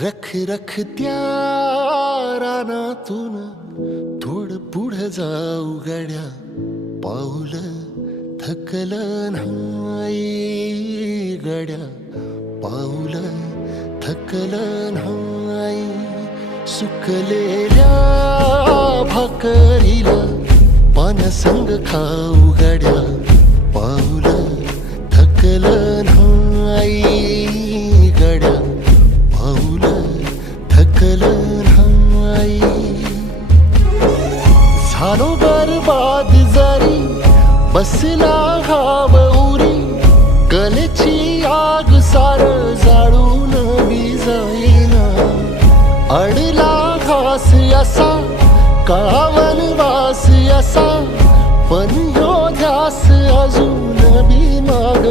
रख रख त्या रानातून थोडं पुढं जाऊ गड्या, पाऊल थकलं नाही गड्या, पाऊल थकलं नाही. सुकलेल्या भाकरीला पानसंग खाऊ गड्या, पाऊल थकलं नाही गड्या, पाऊल थकलं नाही. झालो बरबाद जरी बसला घाव उरी, कलेची आग सार जाळून विजाईना. अडला घास असा काळा वनवास असा, पण ह्यो ध्यास अजून बी माग